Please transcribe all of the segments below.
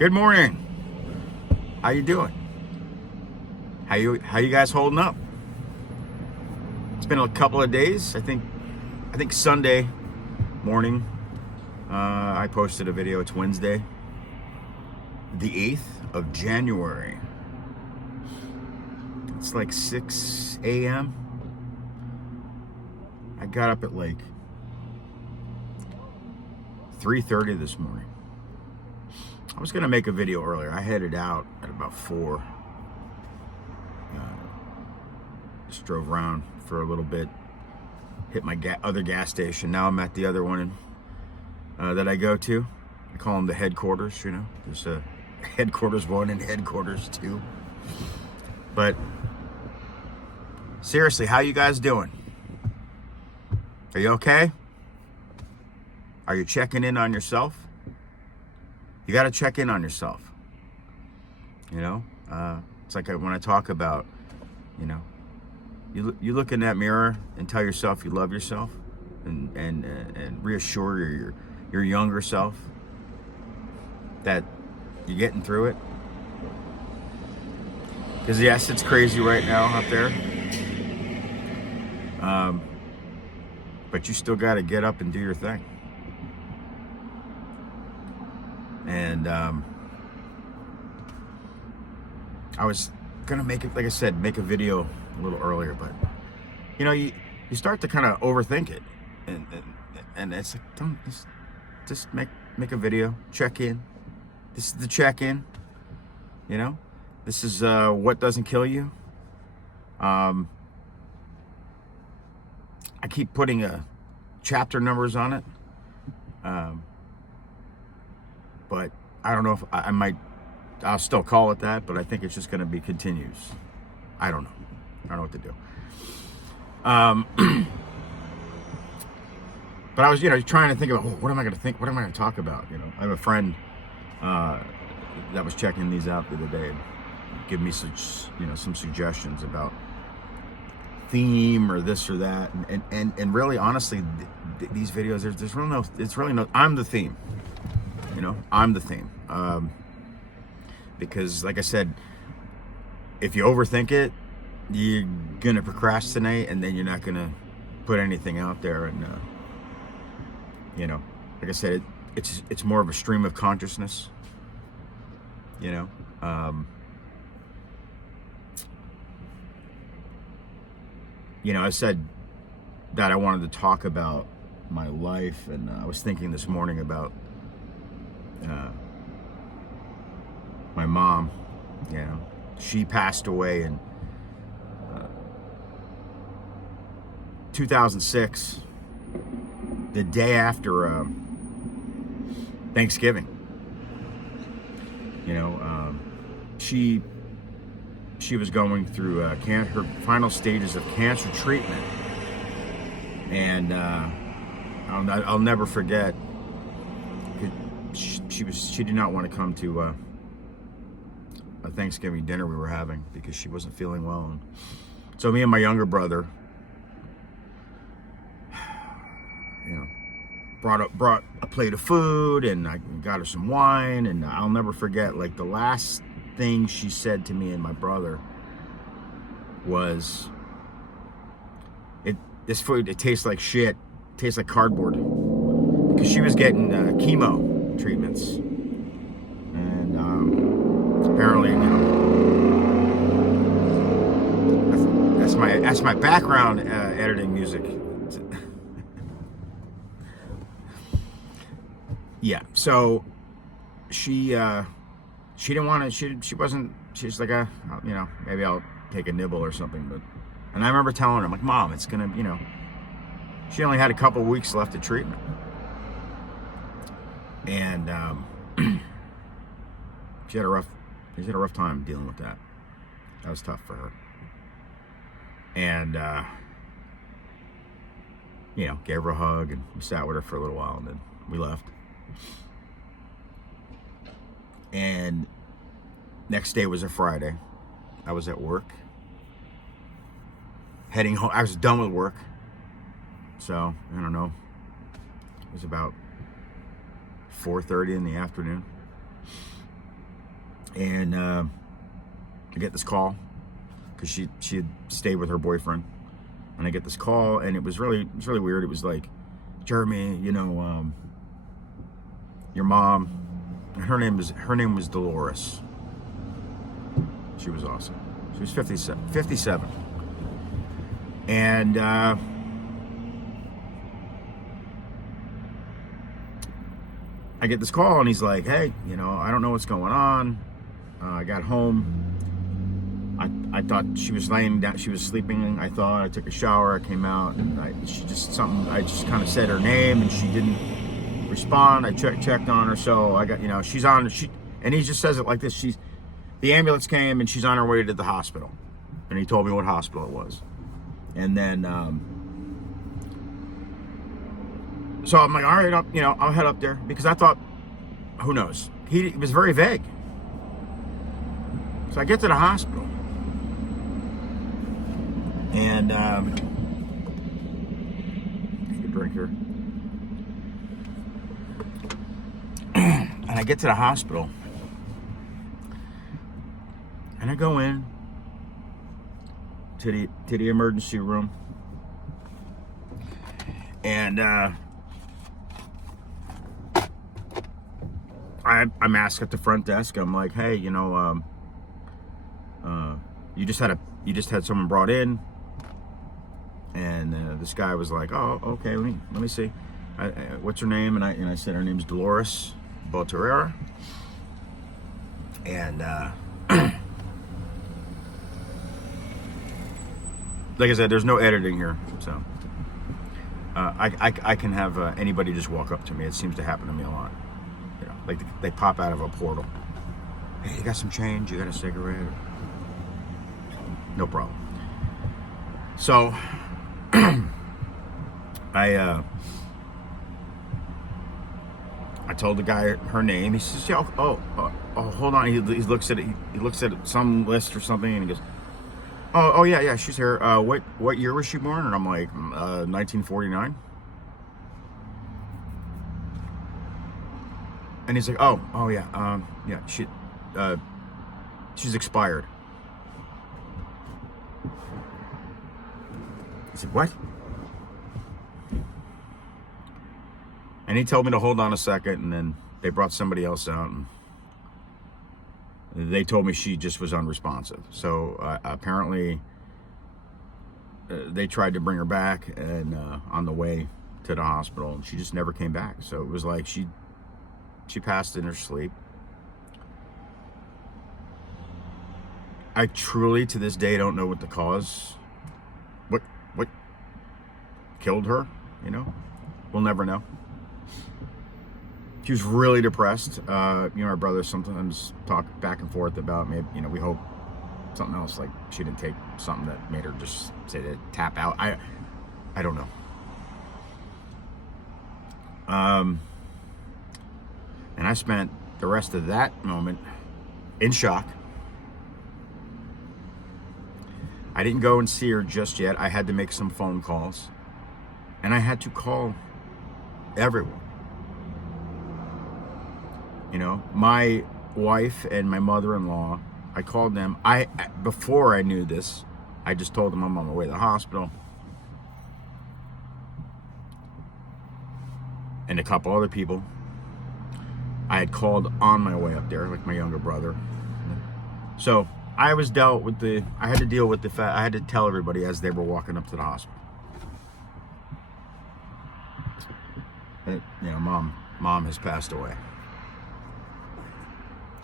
Good morning. How you doing? How you guys holding up? It's been a couple of days. I think Sunday morning I posted a video. It's Wednesday, the 8th of January. It's like 6 a.m. I got up at like 3:30 this morning. I was gonna make a video earlier. I headed out at about 4. Just drove around for a little bit. Hit my other gas station. Now I'm at the other one that I go to. I call them the headquarters. You know, there's a headquarters 1 and headquarters 2. But seriously, how you guys doing? Are you okay? Are you checking in on yourself? You got to check in on yourself. You know, it's like when I talk about, you know, you look in that mirror and tell yourself you love yourself, and reassure your younger self that you're getting through it. Because yes, it's crazy right now out there, but you still got to get up and do your thing. And I was gonna make it, like I said, make a video a little earlier, but you know, you start to kind of overthink it, and it's like, don't just make a video, check in. This is the check-in. You know, this is what doesn't kill you. I keep putting chapter numbers on it. But I don't know if I'll still call it that, but I think it's just going to be continues. I don't know. I don't know what to do. But I was, trying to think about, what am I going to think? What am I going to talk about? I have a friend that was checking these out the other day and give me some suggestions about theme or this or that. And really, honestly, these videos, there's really no, I'm the theme. I'm the theme. Because like I said, if you overthink it, you're gonna procrastinate, and then you're not gonna put anything out there. And like I said, it's more of a stream of consciousness. I said that I wanted to talk about my life, and I was thinking this morning about my mom. She passed away in 2006, the day after Thanksgiving. She was going through her final stages of cancer treatment, and I'll never forget. She did not want to come to a Thanksgiving dinner we were having because she wasn't feeling well. And so me and my younger brother, brought a plate of food, and I got her some wine. And I'll never forget, like, the last thing she said to me and my brother was, "This food, it tastes like shit. It tastes like cardboard," because she was getting chemo treatments, and apparently, that's my background editing music. Yeah, so she didn't want to. She's like, maybe I'll take a nibble or something. And I remember telling her, I'm like, Mom, it's gonna, she only had a couple weeks left of treatment. And she had a rough time dealing with that. That was tough for her. And gave her a hug, and we sat with her for a little while, and then we left. And next day was a Friday. I was at work, heading home. I was done with work, so I don't know. It was about 4:30 in the afternoon. And I get this call because she had stayed with her boyfriend, and I get this call, and it was really weird. It was like, Jeremy, you know, your mom, her name was Dolores. She was awesome. She was 57. And I get this call, and he's like, hey, you know, I don't know what's going on. I got home. I thought she was laying down. She was sleeping. I thought. I took a shower. I came out, and I just kind of said her name, and she didn't respond. I checked on her, so I got, you know, she's on. And he just says it like this. The ambulance came, and she's on her way to the hospital, and he told me what hospital it was, and then so I'm like, all right, I'll head up there, because I thought, who knows? He was very vague. So I get to the hospital, and take a drink here. And I get to the hospital, and I go in to the emergency room, and I'm asked at the front desk. I'm like, hey, you know, you just had someone brought in, and this guy was like, oh, okay, let me see, what's her name? And I said her name's Dolores Boterera, and like I said, there's no editing here, so I can have anybody just walk up to me. It seems to happen to me a lot. You know, like they pop out of a portal. Hey, you got some change? You got a cigarette? No problem. So I told the guy her name. He says, "Yeah, oh, hold on." He looks at it. He looks at some list or something, and he goes, "Oh, yeah, she's here. What year was she born?" And I'm like, 1949. And he's like, "Oh, yeah, yeah, she's expired." I said, "What?" And he told me to hold on a second, and then they brought somebody else out, and they told me she just was unresponsive. So apparently they tried to bring her back, and on the way to the hospital, and she just never came back. So it was like she passed in her sleep. I truly, to this day, don't know what the cause, what killed her, you know? We'll never know. She was really depressed. You know, our brothers sometimes talk back and forth about, maybe, you know, we hope something else, like she didn't take something that made her just say to tap out. I don't know. And I spent the rest of that moment in shock. I didn't go and see her just yet. I had to make some phone calls, and I had to call everyone. You know, my wife and my mother-in-law, I called them. Before I knew this, I just told them I'm on my way to the hospital. And a couple other people I had called on my way up there, like my younger brother. So I had to deal with the fact, I had to tell everybody as they were walking up to the hospital. You know, mom has passed away.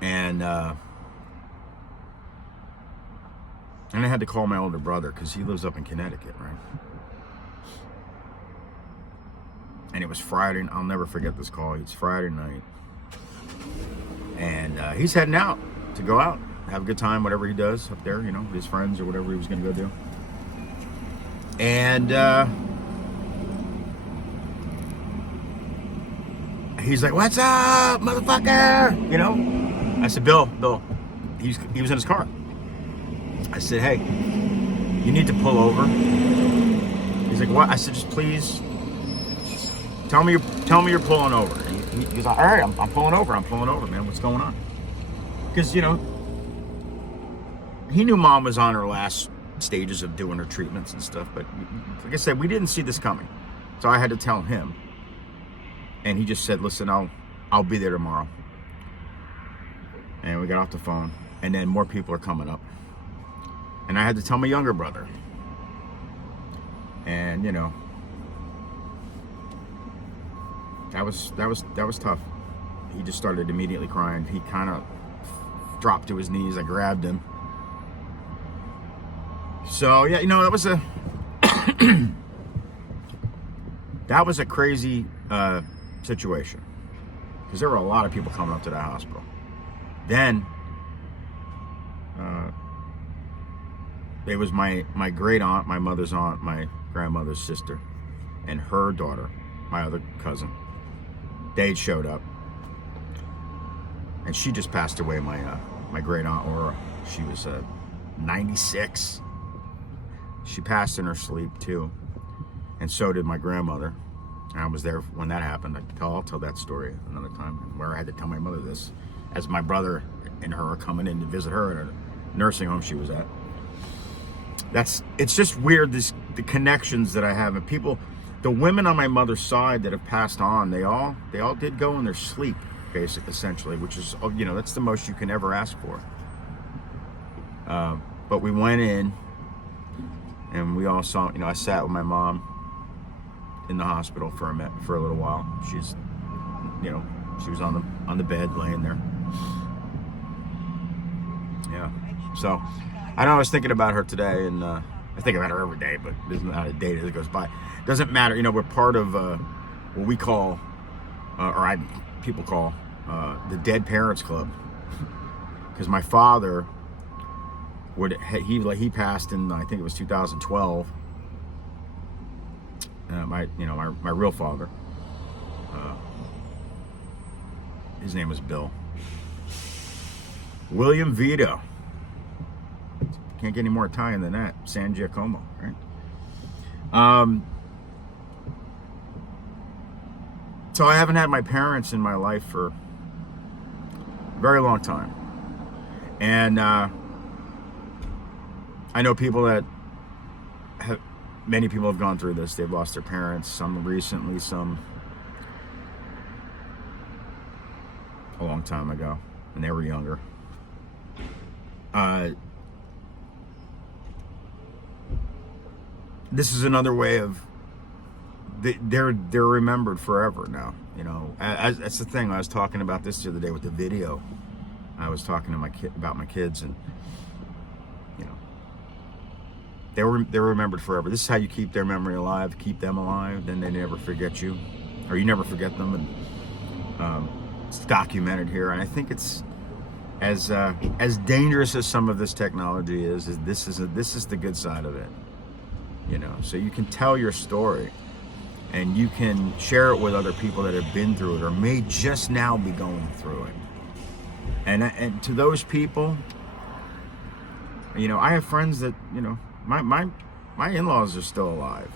And I had to call my older brother, because he lives up in Connecticut, right? And it was Friday, and I'll never forget this call. It's Friday night, and he's heading out to go out, have a good time, whatever he does up there, you know, with his friends or whatever he was going to go do. And he's like, "What's up, motherfucker?" You know? I said, Bill, he was in his car. I said, "Hey, you need to pull over." He's like, "What?" I said, "Just please tell me you're pulling over." And he goes, "All right, I'm pulling over. I'm pulling over, man. What's going on?" because, you know, he knew mom was on her last stages of doing her treatments and stuff. But like I said, we didn't see this coming. So I had to tell him. And he just said, listen, I'll be there tomorrow. And we got off the phone. And then more people are coming up. And I had to tell my younger brother. And, you know, that was tough. He just started immediately crying. He kind of dropped to his knees. I grabbed him. So yeah, you know, that was a that was a crazy situation, because there were a lot of people coming up to that hospital. Then it was my great aunt, my mother's aunt, my grandmother's sister, and her daughter, my other cousin. They showed up, and she just passed away. My great aunt Aura. She was 96. She passed in her sleep too, and so did my grandmother. And I was there when that happened. I'll tell that story another time, where I had to tell my mother this, as my brother and her are coming in to visit her at a nursing home she was at. It's just weird, the connections that I have, and people, the women on my mother's side that have passed on, they all did go in their sleep, basically, essentially, which is, you know, that's the most you can ever ask for. But we went in. And we all saw, you know, I sat with my mom in the hospital for a little while. She's, you know, she was on the bed laying there. Yeah. So, I know I was thinking about her today, and I think about her every day, but there's not a day that goes by. Doesn't matter, you know, we're part of what we call, people call, the Dead Parents Club. Because my father, he passed in, I think it was 2012. My real father, his name was Bill William Vito. Can't get any more Italian than that. San Giacomo, right? So I haven't had my parents in my life for a very long time, and I know people that many people have gone through this. They've lost their parents, some recently, some a long time ago when they were younger. This is another way of, they're remembered forever now. You know, that's the thing. I was talking about this the other day with the video. I was talking to about my kids, and you know, they're remembered forever. This is how you keep their memory alive, keep them alive. Then they never forget you, or you never forget them. And it's documented here, and I think it's as dangerous as some of this technology is. This is the good side of it. You know, so you can tell your story, and you can share it with other people that have been through it, or may just now be going through it. And to those people, you know, I have friends that, you know, my in-laws are still alive.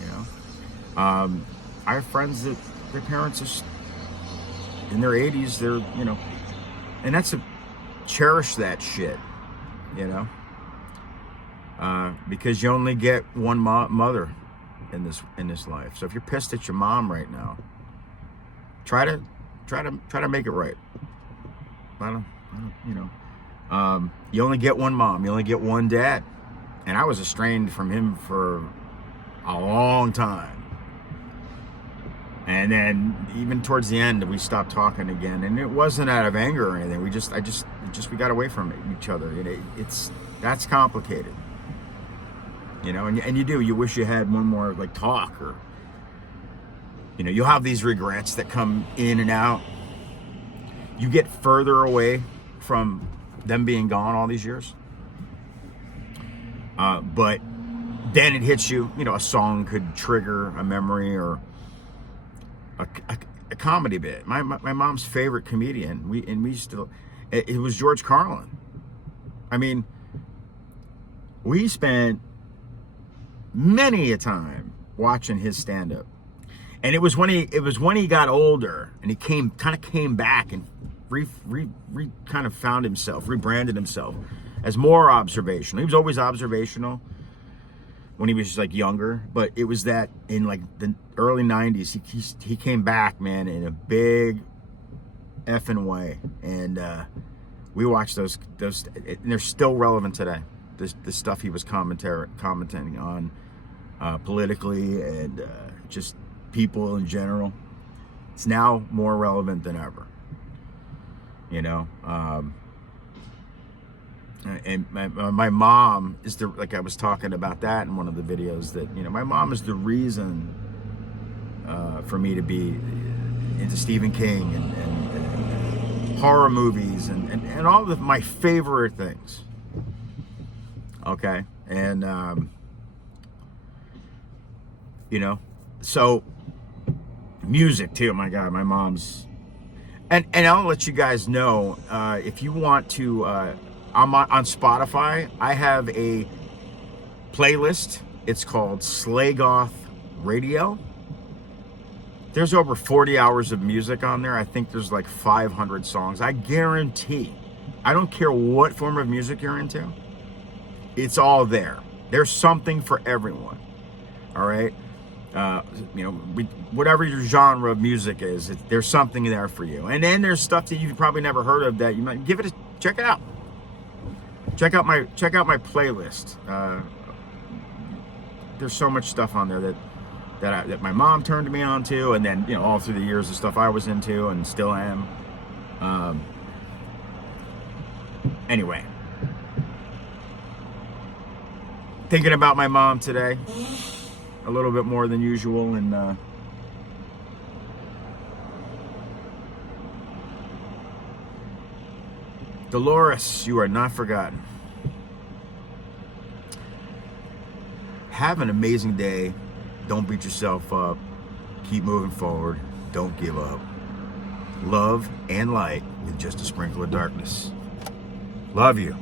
You know, I have friends that their parents are in their 80s. They're, you know, and cherish that shit. You know, because you only get one mother in this life. So if you're pissed at your mom right now, try to make it right. You know, you only get one mom, you only get one dad, and I was estranged from him for a long time. And then even towards the end, we stopped talking again, and it wasn't out of anger or anything. We got away from each other. That's complicated. You know, and you wish you had one more like talk, or you know, you'll have these regrets that come in and out. You get further away from them being gone all these years, but then it hits you. You know, a song could trigger a memory, or a comedy bit. My mom's favorite comedian, it was George Carlin. I mean, we spent many a time watching his stand-up, and it was when he got older, and he came back and kind of found himself, rebranded himself as more observational. He was always observational when he was just like younger, but it was that in like the early 90s, he came back, man, in a big effing way. And we watched those, and they're still relevant today. The stuff he was commenting on politically and just people in general. It's now more relevant than ever. You know, and my mom is like I was talking about that in one of the videos, that, you know, my mom is the reason for me to be into Stephen King and horror movies and all of my favorite things. Okay, and you know, so music too. My God, my mom's, and I'll let you guys know if you want to. I'm on Spotify. I have a playlist. It's called Slagoth Radio. There's over 40 hours of music on there. I think there's like 500 songs. I guarantee, I don't care what form of music you're into, it's all there. There's something for everyone. All right. You know, whatever your genre of music is, there's something there for you. And then there's stuff that you've probably never heard of that you might give it a check it out. Check out my playlist. There's so much stuff on there that my mom turned me on to, and then, you know, all through the years, the stuff I was into and still am. Anyway, thinking about my mom today a little bit more than usual, and Dolores, you are not forgotten. Have an amazing day. Don't beat yourself up. Keep moving forward. Don't give up. Love and light with just a sprinkle of darkness. Love you.